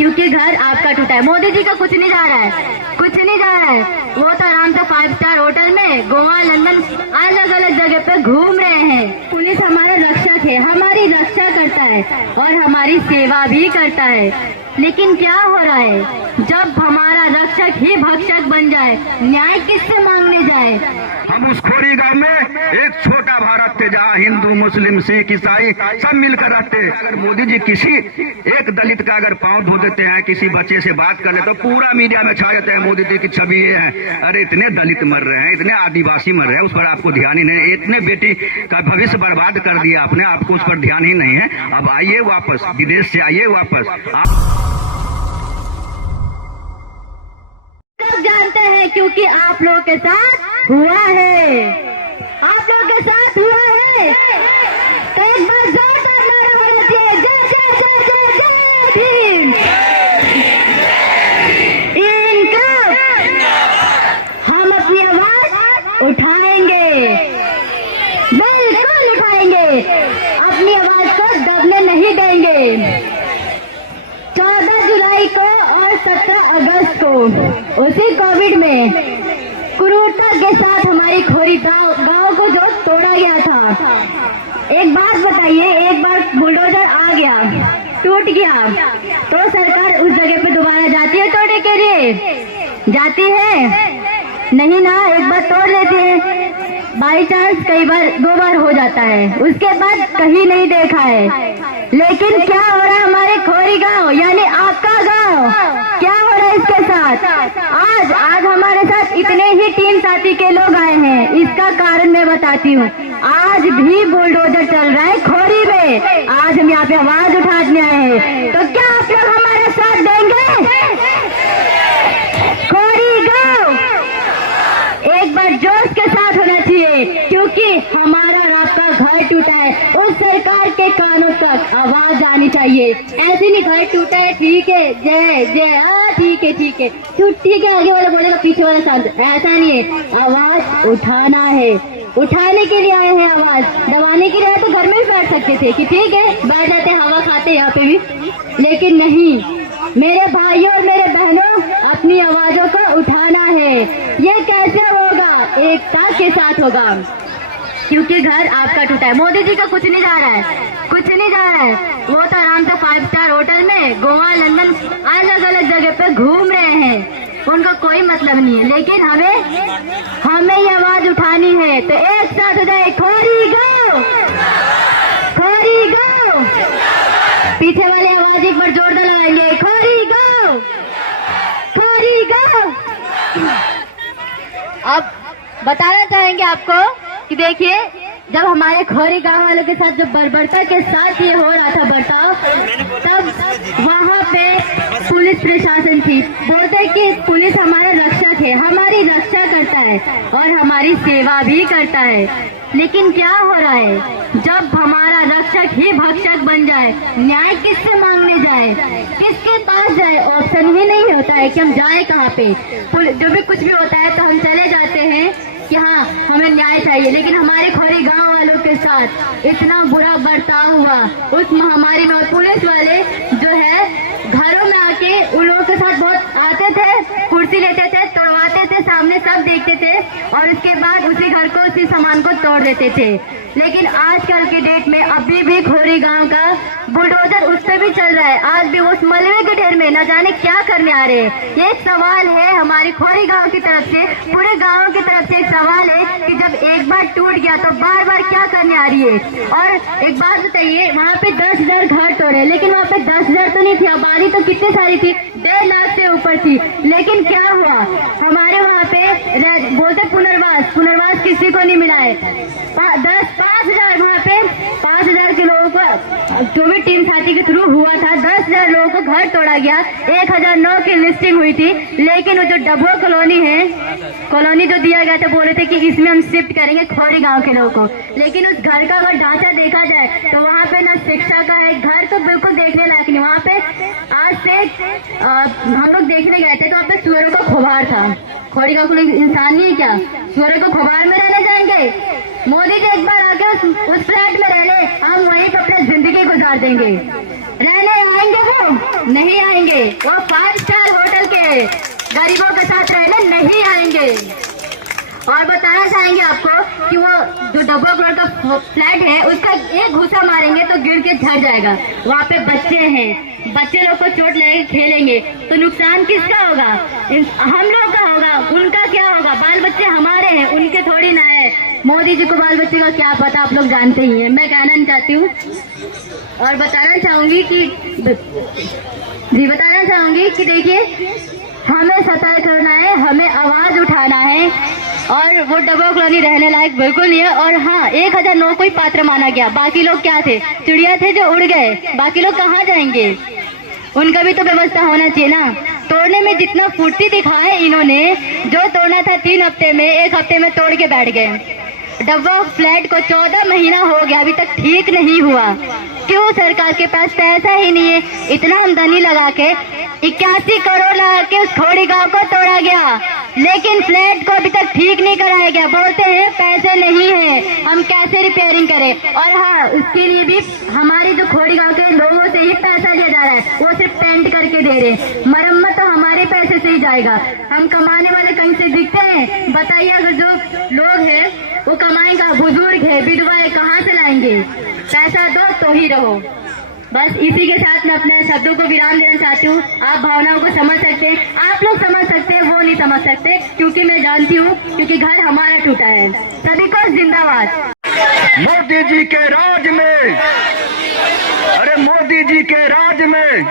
क्योंकि घर आपका टूटा है। मोदी जी का कुछ नहीं जा रहा है, कुछ नहीं जा रहा है। वो तो आराम से 5 स्टार होटल में गोवा, लंदन, अलग अलग जगह पे घूम रहे हैं। पुलिस हमारा रक्षक है, हमारी रक्षा करता है और हमारी सेवा भी करता है। लेकिन क्या हो रहा है, जब हमारा रक्षक ही भक्षक बन जाए, न्याय किससे मांगने जाए। हम उस खोरी गांव में एक छोटा भारत थे जहाँ हिंदू, मुस्लिम, सिख, ईसाई सब मिलकर रहते। अगर मोदी जी किसी एक दलित का अगर पांव धो देते हैं, किसी बच्चे से बात कर ले तो पूरा मीडिया में छा जाते हैं मोदी जी की छवि ये है। अरे इतने दलित मर रहे हैं, इतने आदिवासी मर रहे हैं, उस पर आपको ध्यान ही नहीं। इतने बेटी का भविष्य बर्बाद कर दिया आपने, आपको उस पर ध्यान ही नहीं है। अब आइए वापस, विदेश से आइए वापस। सब जानते हैं क्योंकि आप लोगों के साथ हुआ है, आप लोगों के साथ हुआ है। तो एक बार जोरदार नारा होना चाहिए, जय जय जय जय जय भीम। इनकलाब हम अपनी आवाज उठाएंगे, बिल्कुल उठाएंगे, अपनी आवाज को दबने नहीं देंगे। 14 जुलाई को और 17 अगस्त को उसी कोविड में क्रूरता के साथ हमारी खोरी गांव को जो तोड़ा गया था। एक बात बताइए, एक बार बुलडोजर आ गया, टूट गया, तो सरकार उस जगह पे दोबारा जाती है तोड़ने के लिए? जाती है नहीं ना, एक बार तोड़ लेते हैं, बाई चांस कई बार 2 बार हो जाता है, उसके बाद कहीं नहीं देखा है। लेकिन क्या हो रहा है हमारे खोरी गांव यानी आपका गांव, क्या हो रहा है इसके साथ? आज हमारे साथ इतने ही टीम साथी के लोग आए हैं, इसका कारण मैं बताती हूँ। आज भी बुलडोजर चल रहा है खोरी में, आज हम यहाँ पे आवाज उठाने आए हैं, तो क्या आप लोग हमारे साथ देंगे? खोरी गांव एक बार जोश के साथ होना चाहिए, क्योंकि हमारा और आपका घर टूटा है, उस सरकार के कानों तक आवाज आनी चाहिए। ऐसे नहीं घर टूटा है ठीक है, जय जय, ठीक है ठीक है, ठीक है, आगे वाला बोलेगा पीछे वाला शांत, ऐसा नहीं है। आवाज उठाना है, उठाने के लिए आए हैं। आवाज दबाने के लिए तो घर में भी बैठ सकते थे कि ठीक है बैठ जाते, हवा खाते यहाँ पे भी, लेकिन नहीं। मेरे भाइयों और मेरे बहनों, अपनी आवाजों को उठाना है। ये कैसे होगा? एकता के साथ होगा, क्योंकि घर आपका टूटा है। मोदी जी का कुछ नहीं जा रहा है, कुछ नहीं जा रहा है। वो तो आराम से 5 स्टार होटल में गोवा, लंदन, अलग अलग जगह पे घूम रहे हैं, उनका कोई मतलब नहीं है। लेकिन हमें ये आवाज उठानी है, तो एक साथ हो जाए, खोरी गांव, खोरी गांव। पीछे वाले आवाज एक बार जोरदार लगाएंगे, खोरी गांव, खोरी गांव। अब बताना चाहेंगे आपको कि देखिए, जब हमारे खोरी गांव वालों के साथ जो बर्बरता के साथ ये हो रहा था बर्ताव, तब वहाँ पे पुलिस प्रशासन थी। बोलते कि पुलिस हमारा रक्षक है, हमारी रक्षा करता है और हमारी सेवा भी करता है। लेकिन क्या हो रहा है, जब हमारा रक्षक ही भक्षक बन जाए, न्याय किससे मांगने जाए, किसके पास जाए? ऑप्शन ही नहीं होता है कि हम जाए कहाँ पे। जो भी कुछ भी होता है तो हम चले जाते हैं कि हाँ हमें न्याय चाहिए, लेकिन हमारे खोरी गांव वालों के साथ इतना बुरा बर्ताव हुआ उस महामारी में। पुलिस वाले जो है घरों में आके उन लोगों के साथ बहुत आते थे, कुर्सी लेते थे, तोड़वाते थे, सामने सब देखते थे और उसके बाद उसी घर को, उसी सामान को तोड़ देते थे। लेकिन आजकल के डेट में अभी भी खोरी गांव का बुलडोजर उस पर भी चल रहा है। आज भी वो मलबे के ढेर में न जाने क्या करने आ रहे हैं। ये एक सवाल है हमारे खोरी गांव की तरफ से, पूरे गांव की तरफ से एक सवाल है कि जब एक बार टूट गया तो बार बार क्या करने आ रही है। और एक बात बताइए, वहाँ पे 10,000 घर तोड़े, लेकिन वहाँ पे 10,000 तो नहीं थी, आबादी तो कितनी सारी थी, 1.5 लाख से ऊपर थी। लेकिन क्या हुआ, हमारे वहाँ पे बोलते पुनर्वास किसी को नहीं मिला है। 5,000 वहाँ पे 5,000 के लोगों को, जो भी टीम साथी के थ्रू हुआ था, 10,000 लोगों को घर तोड़ा गया। 1009 की लिस्टिंग हुई थी, लेकिन वो जो डबो कॉलोनी है, कॉलोनी जो दिया गया था, बोल रहे थे कि इसमें हम शिफ्ट करेंगे खोरी गांव के लोगों को। लेकिन उस घर का अगर ढांचा देखा जाए तो वहाँ पे ना शिक्षा का है, घर तो बिल्कुल देखने लायक नहीं। वहाँ पे आज से हम लोग देखने गए थे तो वहाँ पे सुअरों का खुबार था। खोरी गांव को इंसान नहीं है क्या? सुअरों को खुबार में रहने जाएंगे? मोदी जी एक बार आके उस फ्लैट में रह ले, हम वहीं पर अपनी जिंदगी गुजार उतार देंगे। रहने आएंगे वो नहीं आएंगे, वो 5 स्टार होटल के गरीबों के साथ रहने नहीं आएंगे। और बताना चाहेंगे आपको कि वो जो डब्बा कलर का फ्लैट है उसका एक घुसा मारेंगे तो गिर के झड़ जाएगा। वहाँ पे बच्चे हैं, बच्चे लोग को चोट लगेगी, खेलेंगे तो नुकसान किसका होगा? हम लोग का होगा, उनका क्या होगा? बाल बच्चे हमारे हैं, उनके थोड़ी ना है। मोदी जी को बाल बच्चे का क्या पता, आप लोग जानते ही हैं। मैं कहना नहीं चाहती हूँ और बताना चाहूंगी कि देखिए हमें सतर्क करना है, हमें आवाज उठाना है। और वो डब्बा कॉलोनी रहने लायक बिल्कुल नहीं है। और हाँ, 1009 को ही पात्र माना गया, बाकी लोग क्या थे? चिड़िया थे जो उड़ गए, बाकी लोग कहाँ जाएंगे? उनका भी तो व्यवस्था होना चाहिए ना। तोड़ने में जितना फुर्ती दिखाए इन्होंने, जो तोड़ना था 3 हफ्ते में, 1 हफ्ते में तोड़ के बैठ गए। डब्बा फ्लैट को 14 महीना हो गया, अभी तक ठीक नहीं हुआ। क्यों? सरकार के पास पैसा ही नहीं है। इतना आमदनी लगा के 81 करोड़ लगा के उस खोड़ी गांव को तोड़ा गया, लेकिन फ्लैट को अभी तक ठीक नहीं कराया गया। बोलते हैं पैसे नहीं है, हम कैसे रिपेयरिंग करें? और हाँ, उसके लिए भी हमारे जो खोड़ी गांव के लोगों से ही पैसा लिया जा रहा है, वो सिर्फ पेंट करके दे रहे। मरम्मत तो हमारे पैसे से ही जाएगा। हम कमाने वाले कहीं से दिखते हैं? बताइए, अगर जो लोग हैं वो कमाएगा, बुजुर्ग है, विधवा है, कहाँ से लाएंगे? पैसा दो तो ही रहो। बस इसी के साथ मैं अपने शब्दों को विराम देना चाहती हूँ। आप भावनाओं को समझ सकते हैं, आप लोग समझ सकते हैं, वो नहीं समझ सकते, क्योंकि मैं जानती हूँ, क्योंकि घर हमारा टूटा है। सभी को जिंदाबाद। मोदी जी के राज में, अरे मोदी जी के राज में,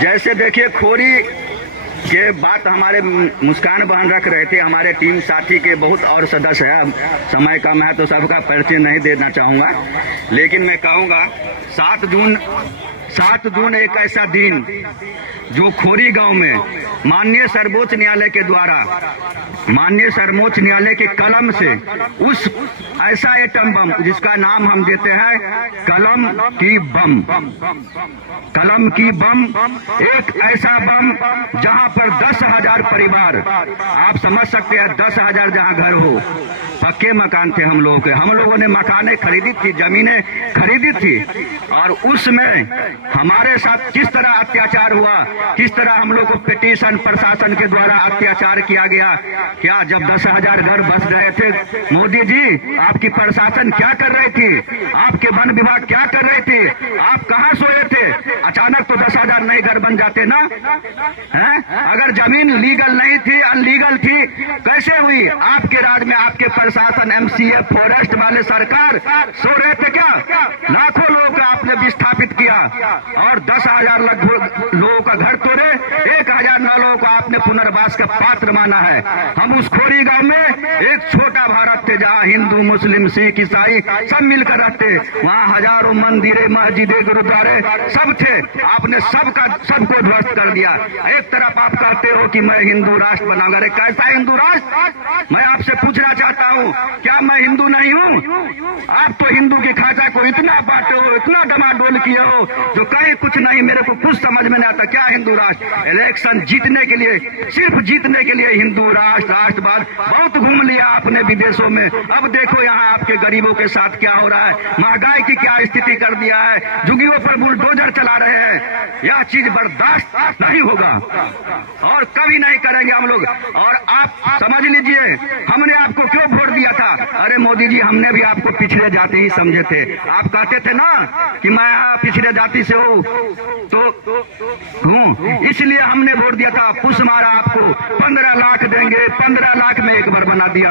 जैसे देखिए खोरी के बात हमारे मुस्कान बहन रख रहे थे, हमारे टीम साथी के बहुत और सदस्य है। अब समय कम है तो सबका परिचय नहीं देना चाहूंगा, लेकिन मैं कहूंगा 7 जून एक ऐसा दिन जो खोरी गांव में माननीय सर्वोच्च न्यायालय के द्वारा, माननीय सर्वोच्च न्यायालय के कलम से उस ऐसा एटम बम जिसका नाम हम देते हैं कलम की बम, कलम की बम, एक ऐसा बम जहां पर 10,000 परिवार, आप समझ सकते हैं 10,000 जहां घर हो, पक्के मकान थे हम लोगों के, हम लोगों ने मकानें खरीदी थी, जमीनें खरीदी थी, और उसमें हमारे साथ किस तरह अत्याचार हुआ, किस तरह हम लोग को पिटीशन प्रशासन के द्वारा अत्याचार किया गया। क्या जब 10,000 घर बस रहे थे, मोदी जी आपकी प्रशासन क्या कर रही थी, आपके वन विभाग क्या कर रहे थे, आप कहाँ सोए थे? अचानक तो 10,000 नए घर बन जाते ना, हैं? अगर जमीन लीगल नहीं थी, अनलीगल थी, कैसे हुई? आपके राज में आपके प्रशासन, MCA, फॉरेस्ट वाले सरकार सो रहे थे क्या? लाखों लोगों को आपने विस्थापित किया और 10,000 लोगों का घर तोड़े, 1,009 लोगों को आपने पुनर्वास का पात्र माना है। हम उस खोरी गांव में एक छोटा भारत थे जहां हिंदू, मुस्लिम, सिख, ईसाई सब मिलकर रहते, वहां हजारों मंदिरें, मस्जिदें, गुरुद्वारे सब थे। आपने सबको ध्वस्त कर दिया। एक तरफ आप कहते हो कि मैं हिंदू राष्ट्र बनाऊंगा, अरे कैसा हिंदू राष्ट्र? मैं आपसे पूछना चाहता हूँ, क्या मैं हिंदू नहीं हूँ? आप तो हिंदू के खाचा को इतना बांटे हो, इतना डमाडोल किए हो, जो कहीं कुछ नहीं। मेरे को कुछ समझ में नहीं आता, क्या हिंदू राष्ट्र? इलेक्शन जीतने के लिए, सिर्फ जीतने के लिए हिंदू राष्ट्र, राष्ट्रवाद बहुत घूम लिया आपने विदेशों में। अब देखो यहाँ आपके गरीबों के साथ क्या हो रहा है, महंगाई की क्या स्थिति कर दिया है, झुग्गियों पर बुलडोजर चला रहे हैं। यह चीज बर्दाश्त नहीं होगा और कभी नहीं करेंगे हम लोग। और आप समझ लीजिए, हमने आपको क्यों वोट दिया था? अरे मोदी जी, हमने भी आपको पिछड़े जाति ही समझे थे। आप कहते थे ना कि मैं यहाँ पिछड़े जाति से हूँ तो हूँ, इसलिए हमने वोट दिया था। पुश मारा आपको, 15 लाख देंगे, 15 लाख में एक बार बना दिया।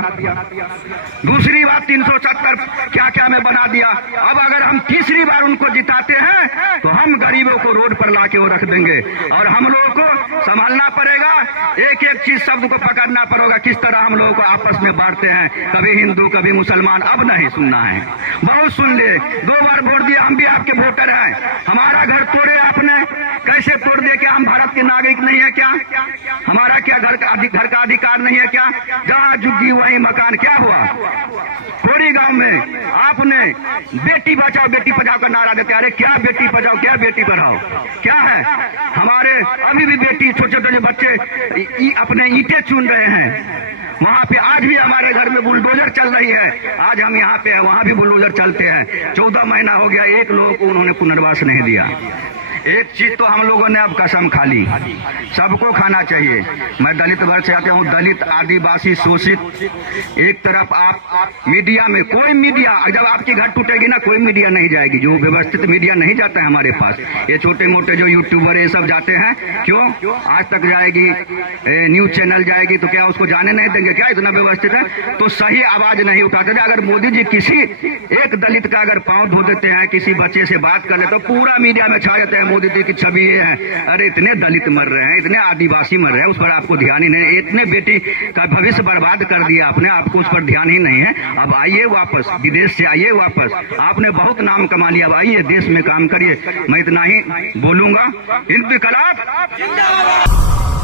दूसरी बात 370 क्या क्या में बना दिया। अब अगर हम तीसरी बार उनको जिताते हैं तो हम गरीबों को रोड पर लाके वो रख देंगे और हम लोगों को संभालना पड़ेगा, एक एक चीज शब्द को पकड़ना पड़ेगा। किस तरह हम लोगों को आपस में बांटते हैं, कभी हिंदू कभी मुसलमान। अब नहीं सुनना है, बहुत सुन ले। 2 बार वोट दिया, हम भी आपके वोटर हैं। हमारा घर तोड़े आपने, कैसे तोड़ दिया? क्या हम भारत के नागरिक नहीं है क्या? हमारा क्या घर का अधिकार नहीं है क्या? जहाँ झुग्गी वही मकान। क्या हुआ? खोरी गांव में आपने बेटी बचाओ बेटी बचाओ का नारा देते। अरे क्या बेटी बचाओ, क्या बेटी पढ़ाओ, क्या है? हमारे अभी भी बेटी, छोटे छोटे बच्चे अपने ईंटें चुन रहे हैं वहाँ पे आज भी हमारे घर में बुलडोजर चल रही है। आज हम यहाँ पे हैं, वहाँ भी बुलडोजर चलते हैं। 14 महीना हो गया, एक लोगों को उन्होंने पुनर्वास नहीं दिया। एक चीज तो हम लोगों ने अब कसम खा ली, सबको खाना चाहिए। मैं दलित वर्ग से आता हूँ, दलित, आदिवासी, शोषित। एक तरफ आप मीडिया में, कोई मीडिया, जब आपकी घर टूटेगी ना, कोई मीडिया नहीं जाएगी, जो व्यवस्थित मीडिया नहीं जाता है हमारे पास। ये छोटे मोटे जो यूट्यूबर ये सब जाते हैं, क्यों? आज तक जाएगी, न्यूज चैनल जाएगी तो क्या उसको जाने नहीं देंगे? क्या इतना व्यवस्थित है? तो सही आवाज नहीं उठाते थे। अगर मोदी जी किसी एक दलित का अगर पांव धो देते हैं, किसी बच्चे से बात कर ले, तो पूरा मीडिया में छा जाते हैं मोदी जी की छवि ये है। अरे इतने दलित मर रहे हैं, इतने आदिवासी मर रहे हैं, उस पर आपको ध्यान ही नहीं। इतने बेटी का भविष्य बर्बाद कर दिया आपने, आपको उस पर ध्यान ही नहीं है। अब आइए वापस, विदेश से आइए वापस, आपने बहुत नाम कमा लिया। अब आइए देश में काम करिए। मैं इतना ही बोलूंगा। इनकलाब जिंदाबाद।